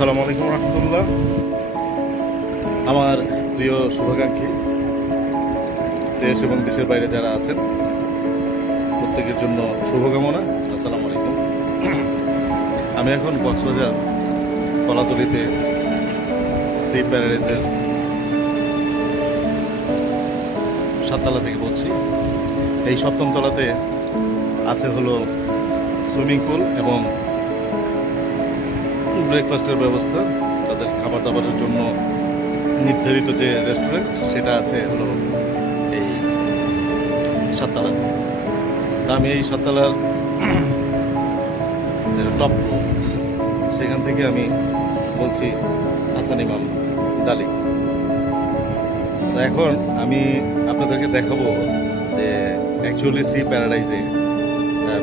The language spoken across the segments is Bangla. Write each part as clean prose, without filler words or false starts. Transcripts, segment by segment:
আসসালামু আলাইকুম রহমতুল্লাহ। আমার প্রিয় শুভাকাঙ্ক্ষী দেশ এবং দেশের বাইরে যারা আছেন প্রত্যেকের জন্য শুভকামনা। আসসালামু আলাইকুম। আমি এখন কক্সবাজার কলাতলিতে সি প্যারাডাইসের 7 তলা থেকে বলছি। এই 7ম তলাতে আছে হলো সুইমিং পুল এবং ব্রেকফাস্টের ব্যবস্থা। তাদের খাবার দাবারের জন্য নির্ধারিত যে রেস্টুরেন্ট সেটা আছে হলো এই 7 তলা। তা আমি এই 7 তলার যেটা টপ ফ্লোর সেখান থেকে আমি বলছি হাসান ইমাম ডালি। তো এখন আমি আপনাদেরকে দেখাবো যে অ্যাকচুয়ালি সি প্যারাডাইজে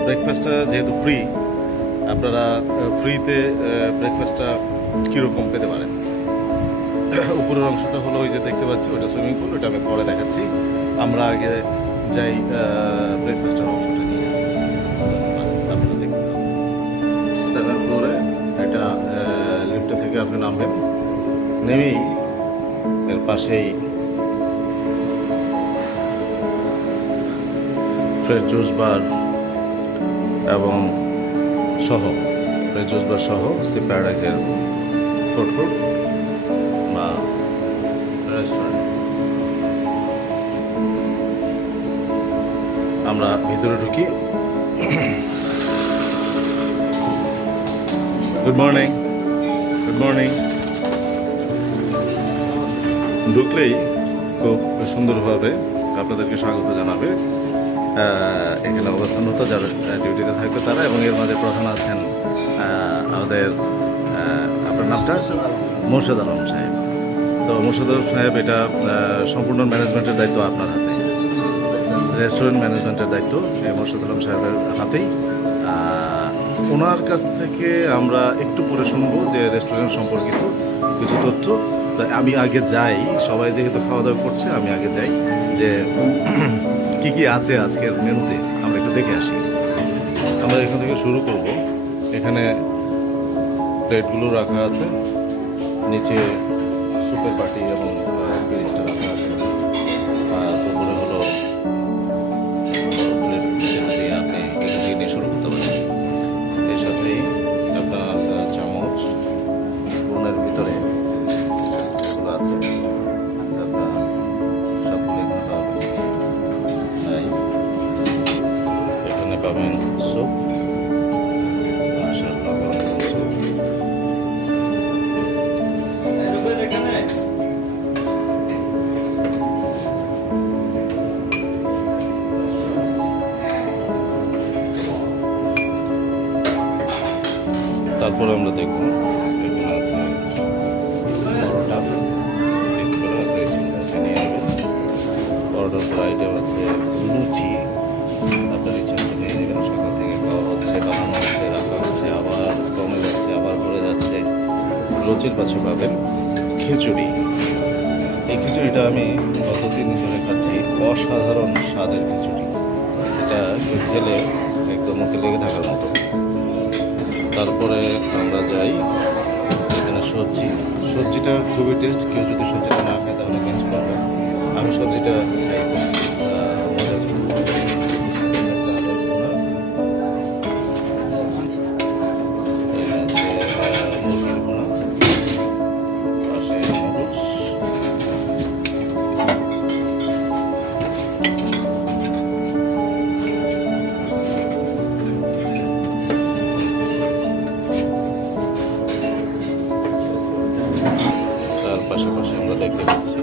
ব্রেকফাস্টটা যেহেতু ফ্রি, আপনারা ফ্রিতে ব্রেকফাস্টটা কীরকম পেতে পারেন। উপরের অংশটা হলো ওই যে দেখতে পাচ্ছি ওইটা সুইমিং পুল, ওটা আমি পরে দেখাচ্ছি। আমরা আগে যাই ব্রেকফাস্টের অংশটা নিয়ে। আপনারা দেখতে পাবেন 7th ফ্লোরে এটা লিফটে থেকে আপনি নামবেন, নেমেই এর পাশেই ফ্রেশ জুস বার এবং ফ্রেশ জুস বার সহ সি প্যারাডাইসের ফুড কোর্ট বা রেস্টুরেন্ট। আমরা ভিতরে ঢুকি। Good morning. ঢুকলেই খুব সুন্দরভাবে আপনাদেরকে স্বাগত জানাবে এখানে অবস্থানরত যারা ডিউটিতে থাকবে তারা, এবং এর মাঝে প্রধান আছেন আমাদের আপনার নামটা মোর্শেদ আলম সাহেব। তো মোর্শেদ আলম সাহেব এটা সম্পূর্ণ ম্যানেজমেন্টের দায়িত্ব আপনার হাতে, রেস্টুরেন্ট ম্যানেজমেন্টের দায়িত্ব এই মোর্শেদ আলম সাহেবের হাতেই। ওনার কাছ থেকে আমরা একটু পরে শুনবো যে রেস্টুরেন্ট সম্পর্কিত কিছু তথ্য। তো আমি আগে যাই, সবাই যেহেতু খাওয়া দাওয়া করছে আমি আগে যাই যে কি কি আছে আজকের মেনুতে আমরা একটু দেখে আসি। আমরা এখান থেকে শুরু করব। এখানে প্লেটগুলো রাখা আছে, নিচে সুপের বাটি এবং পিরিচটা রাখা আছে, আর উপরে হলো আপনি এখান থেকে নিয়ে শুরু করতে পারেন। এর সাথেই আপনার চামচ স্পুনের ভিতরে এগুলো আছে, আপনার সবগুলো এখানে পাবেন। এখানে পাবেন স্যুপ, তারপরে আমরা দেখব এখানে আছে পরোটা, পরোটার পর আইটেম আছে লুচি, আপনার ইচ্ছা নিয়ে নেবেন। সকাল থেকে খাওয়া হচ্ছে, বানানো হচ্ছে, রাখা হচ্ছে, আবার কমে যাচ্ছে, আবার ভরে যাচ্ছে। লুচির পাশে পাবেন খিচুড়ি। এই খিচুড়িটা আমি গত 3 দিন ধরে খাচ্ছি, অসাধারণ স্বাদের খিচুড়ি। এটা খেলে একদম মুখে লেগে থাকার মতো। তারপরে আমরা যাই এখানে সবজিটা খুবই টেস্ট। কেউ যদি সবজিটা না খায় তাহলে মিস করবে। আমি সবজিটা খাই, মজা পাশাপাশি আমরা দেখতে পাচ্ছি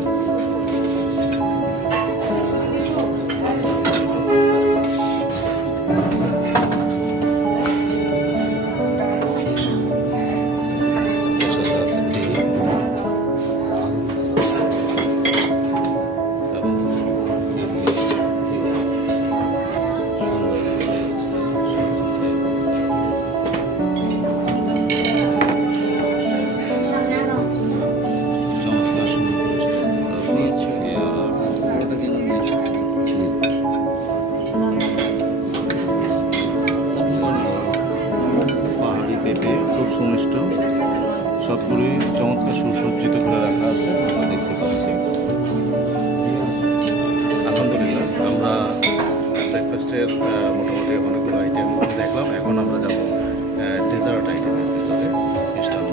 সুমিষ্ট সবগুলোই চমৎকার সুসজ্জিত করে রাখা আছে, আমরা দেখতে পাচ্ছি। আলহামদুলিল্লাহ, আমরা ব্রেকফাস্টের মোটামুটি অনেকগুলো আইটেম দেখলাম। এখন আমরা যাব ডেজার্ট আইটেমের ভিতরে। মিষ্টান্ন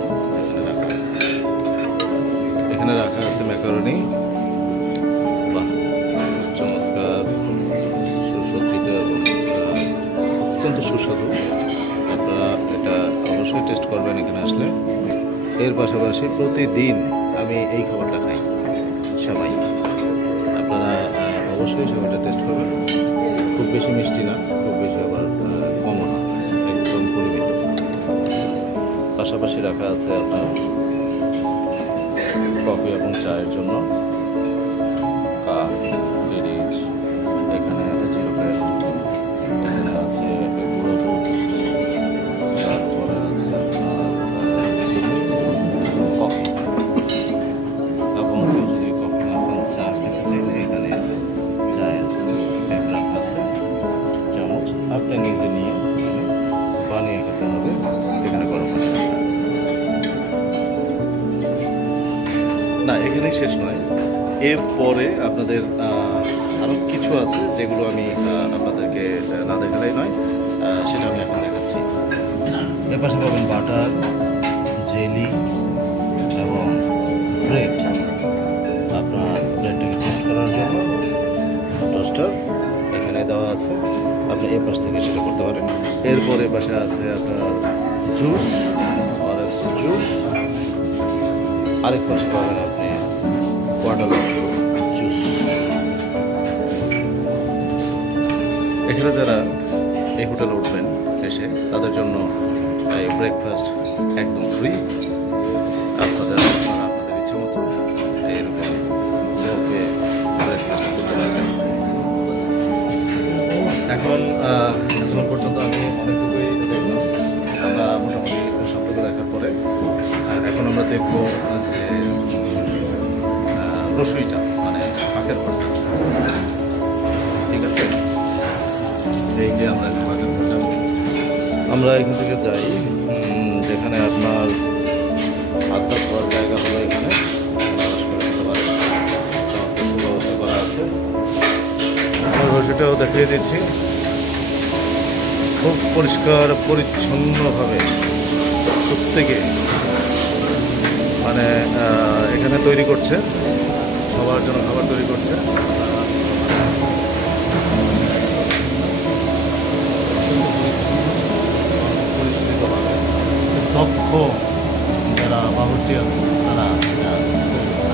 এখানে রাখা আছে ম্যাকারনি। বাহ, চমৎকার, সুসজ্জিত এবং অত্যন্ত সুস্বাদু। আপনারা এটা অবশ্যই টেস্ট করবেন এখানে আসলে। এর পাশাপাশি প্রতিদিন আমি এই খাবারটা খাই, সেমাই। আপনারা অবশ্যই সেমাইটা টেস্ট করবেন। খুব বেশি মিষ্টি না, খুব বেশি আবার কমও না, একদম পরিমিত। পাশাপাশি রাখা আছে আপনার কফি এবং চায়ের জন্য কাপ, ফ্রিজ, এখানে আছে জিরো প্যাক, এখানে আছে গুঁড়ো দুধ, তারপরে আছে আপনার চিনি, কফি। এবং কেউ যদি কফি না খান, চা খেতে চাইলে এখানে চায়ের প্যাক রাখা আছে, চামচ আপনি নিজে নিয়ে বানিয়ে খেতে হবে। এখানে গরম পানি রাখা আছে। না, এখানেই শেষ নয়, এরপরে আপনাদের আরও কিছু আছে যেগুলো আমি আপনাদেরকে না দেখালেই নয়, সেটা আমি এখন দেখাচ্ছি। এর পাশে পাবেন বাটার, জেলি এবং ব্রেড। আপনার ব্রেডটাকে টোস্ট করার জন্য টোস্টার এখানে দেওয়া আছে, আপনি এ পাশ থেকে সেটা করতে পারেন। এরপরে পাশে আছে আপনার জুস, অরেঞ্জ জুস। আরেক পাশে পাবেন আপনি ওয়াটারমেলন জুস। এছাড়া যারা এই হোটেলে উঠবেন এসে, তাদের জন্য এই ব্রেকফাস্ট একদম ফ্রি। আপনাদের ইচ্ছে মতো এইরকম ব্রেকফাস্ট করতে পারবেন। এখন পর্যন্ত আমি অনেকটুকুই দেখলাম। আমরা মোটামুটি সবটুকু দেখার পরে এখন আমরা দেখবো যে রসুইটা, মানে পাকের ভর্তা। ঠিক আছে, এই যে আমরা এখান থেকে যাই, যেখানে আপনার আড্ডা খাওয়ার জায়গা হলো এখানে সুব্যবস্থা করা আছে। রসুইটাও দেখিয়ে দিচ্ছি, খুব পরিষ্কার পরিচ্ছন্নভাবে প্রত্যেকে মানে এখানে তৈরি করছে, সবার জন্য খাবার তৈরি করছে। পরিচালিতভাবে দক্ষ যারা বাবুর্চি আছে তারা।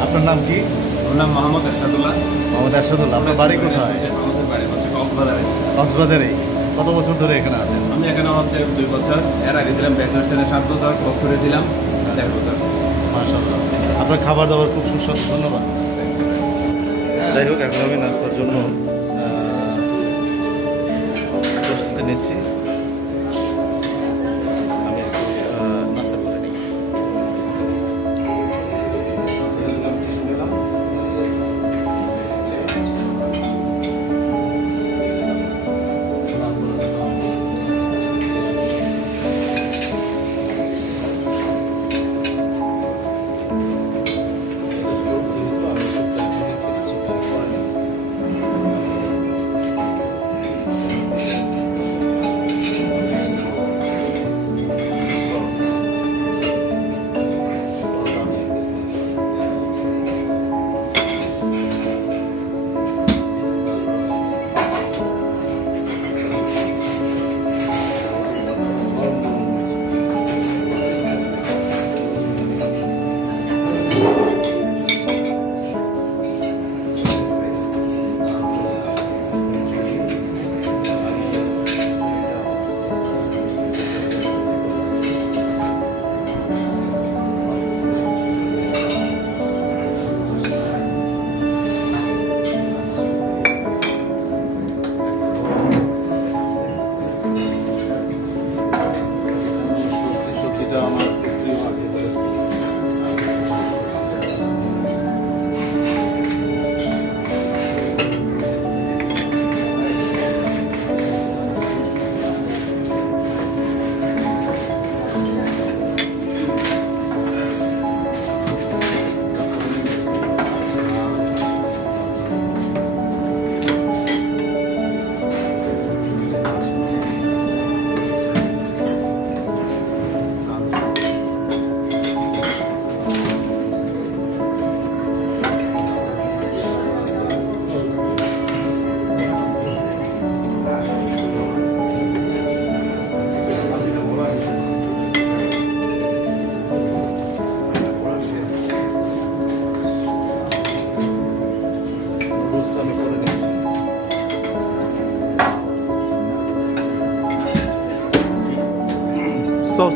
আপনার নাম কি? আমার নাম মোহাম্মদ এরশাদুল্লাহ। মোহাম্মদ এরশাদুল্লাহ। আপনার বাড়ি কোথায়? আমাদের বাড়ি হচ্ছে কক্সবাজারে। কক্সবাজারে। কত বছর ধরে এখানে আছেন? আমি এখানে হচ্ছে 2 বছর। এর আগে ছিলাম ব্যাংকস্টারে 7 বছর, কক্সবাজারে ছিলাম 1.5 বছর। মাশাআল্লাহ, আপনার খাবার দাবার খুব সুস্বাদু, ধন্যবাদ। যাই হোক, এখন আমি নাস্তার জন্য প্রস্তুতি নিচ্ছি। আমি নাস্তা করে নিই।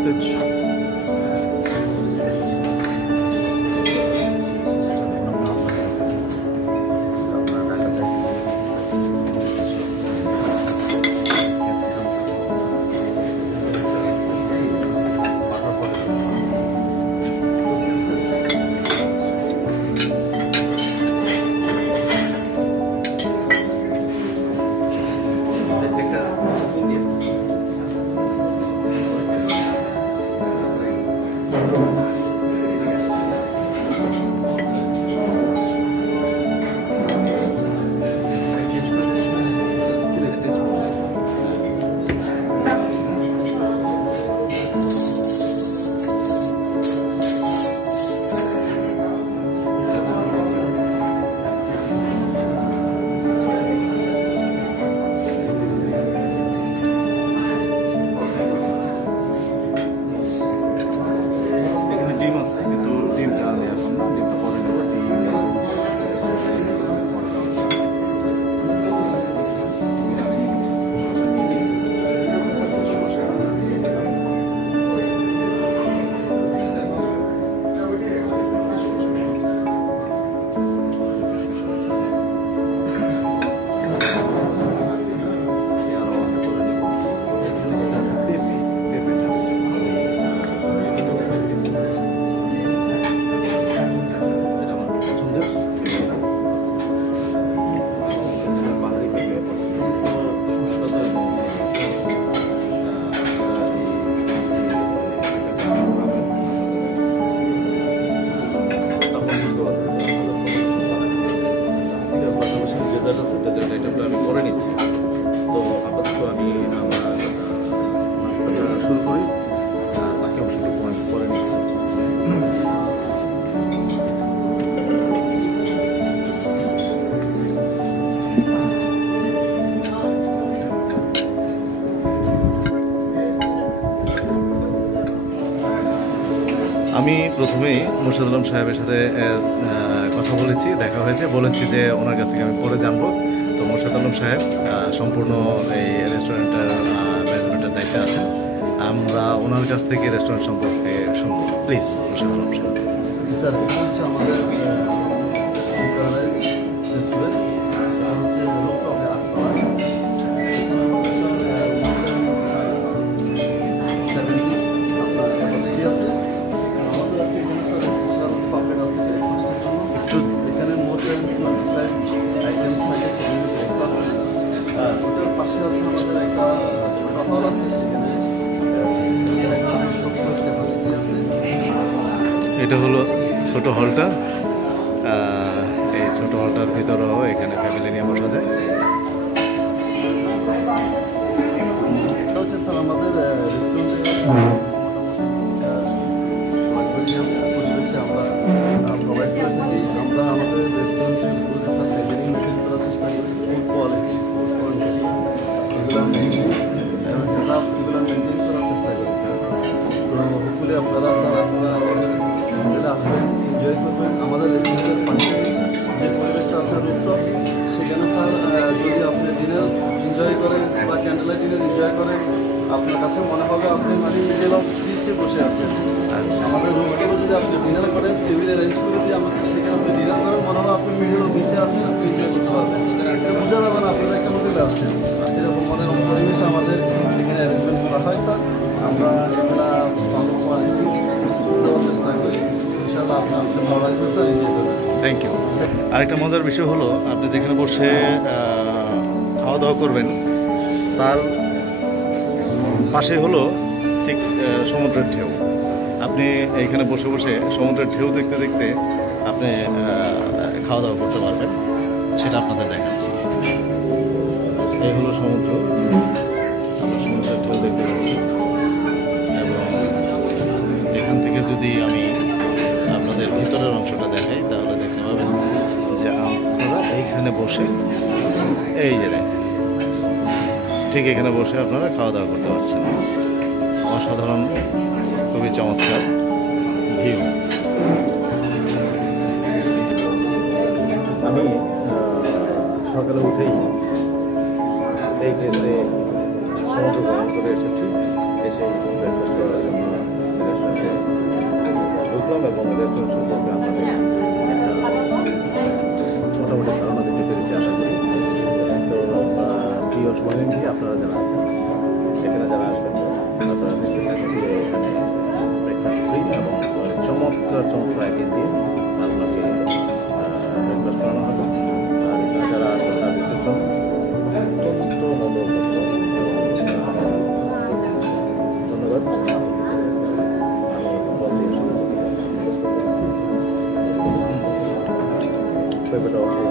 সসেজ, ডিম আছে কিন্তু ডিম জানি এখন না, ডিমটা পরে নেব। আমি করে নিচ্ছি। তো আপাতত আমি আমার নাস্তাটা শুরু করি, বাকি অংশটুকু আমি করে নিচ্ছি। আমি প্রথমেই মুর্শিদ আলম সাহেবের সাথে কথা বলেছি, দেখা হয়েছে, বলেছি যে ওনার কাছ থেকে আমি পরে জানবো। তো মুর্শিদ আলম সাহেব সম্পূর্ণ এই রেস্টুরেন্টের ম্যানেজমেন্টের দায়িত্বে আছেন। আমরা ওনার কাছ থেকে রেস্টুরেন্ট সম্পর্কে শুনবো। প্লিজ মুর্শিদ আলম সাহেব। স্যার, এটা হচ্ছে আমাদের রেস্টুরেন্ট, এটা হচ্ছে রূপটপে 8 তলা। এখানে আমাদের স্যার 70 আপনার ক্যাপাসিটি আছে। আমাদের আছে এখানে স্যার স্পেশাল পাপলেট আছে ব্রেকফাস্টের জন্য। এখানে মোর দেন 25 আইটেমস থাকে ব্রেকফাস্ট। ওটার পাশে আছে আমাদের একটা ছোট হল আছে, সেখানে 70 ক্যাপাসিটি আছে। এটা হলো ছোট হলটা। এই ছোট হলটার ভিতরেও এখানে ফ্যামিলি নিয়ে বসা যায়। এটা হচ্ছে স্যার আমাদের রেস্টুরেন্টের পরিবেশে আমরা প্রোভাইড করে থাকি। আমরা আমাদের রেস্টুরেন্টের পুরো স্যার প্যাকেজিং মেনটেন করার চেষ্টা করি। ফুড কোয়ালিটি, ফুড কোয়ালিটি এগুলো হিসাব এগুলো মেনটেন করার চেষ্টা করি স্যার। তো হোপফুলি আপনারা স্যার আমাদের আসবেন, এনজয় করবেন। আমাদের রেস্টুরেন্টের পাশে যে পরিবেশটা আছে রুফটপ, সেখানে স্যার যদি আপনি ডিনার এনজয় করেন বা ক্যান্ডেল ডিনার এনজয় করেন, আপনার কাছে মনে হবে আপনি মানে মিডল অফ বিচে বসে আছেন। আচ্ছা, আমাদের রুফটপে যদি আপনি ডিনার করেন, টেবিল অ্যারেঞ্জ করে দিয়ে আমাকে সেখানে আপনি ডিনার করেন, মনে হবে আপনি মিডল অফ বিচে আছেন, আপনি এনজয় করতে পারবেন। এটা বোঝা যাবে না আপনারা একটা হোটেলে আসছেন। এরকম মনে পরিবেশে আমাদের এখানে অ্যারেঞ্জমেন্ট করা হয় স্যার। আমরা এগুলা ভালো কোয়ালিটি দেওয়ার চেষ্টা করি। ইনশাআল্লাহ আপনার ভালো লাগবে স্যার, এনজয় করবেন। Thank you. আরেকটা মজার বিষয় হলো, আপনি যেখানে বসে খাওয়া দাওয়া করবেন তার পাশে হলো ঠিক সমুদ্রের ঢেউ। আপনি এইখানে বসে বসে সমুদ্রের ঢেউ দেখতে দেখতে আপনি খাওয়া দাওয়া করতে পারবেন, সেটা আপনাদের দেখাচ্ছি। এই হলো সমুদ্র, আমরা সমুদ্রের ঢেউ দেখতে পাচ্ছি। এবং এখান থেকে যদি আমি আপনাদের ভিতরের অংশটা দেখাই তাহলে দেখতে পাবেন যে আপনারা এইখানে বসে, এই যে দেখেন, ঠিক এখানে বসে আপনারা খাওয়া দাওয়া করতে পারছেন। অসাধারণ, খুবই চমৎকার ভিউ। আমি সকালে উঠেই এই প্লেসে সমুদ্র ভ্রমণ করে এসেছি, এসে ব্রেকফাস্ট করার জন্য রেস্টুরেন্টে ঢুকলাম এবং রেস্টুরেন্ট সম্পর্কে আপনাদের একটা মোটামুটি ধারণা দিতে পেরেছি আশা করি। তো প্রিয় শুভাকাঙ্ক্ষী আপনারা যারা আছেন, এখানে যারা আসবেন আপনারা নিশ্চিত থাকেন যে এখানে ব্রেকফাস্ট ফ্রি এবং চমৎকার আইটেম দিয়ে আপনাকে ব্রেকফাস্ট করানো হবে। আর এখানে যারা আছে সার্ভিসের জন্য অত্যন্ত নম্রভদ্র। ধন্যবাদ। আমি ফল দিয়ে শুরু করি। পেঁপেটা অবশ্যই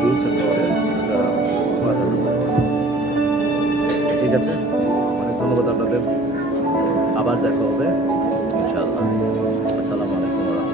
জুস এন্ড অরেঞ্জ, ঠিক আছে। অনেক ধন্যবাদ আপনাদের। আবার দেখা হবে ইনশাআল্লাহ। আসসালামু আলাইকুম।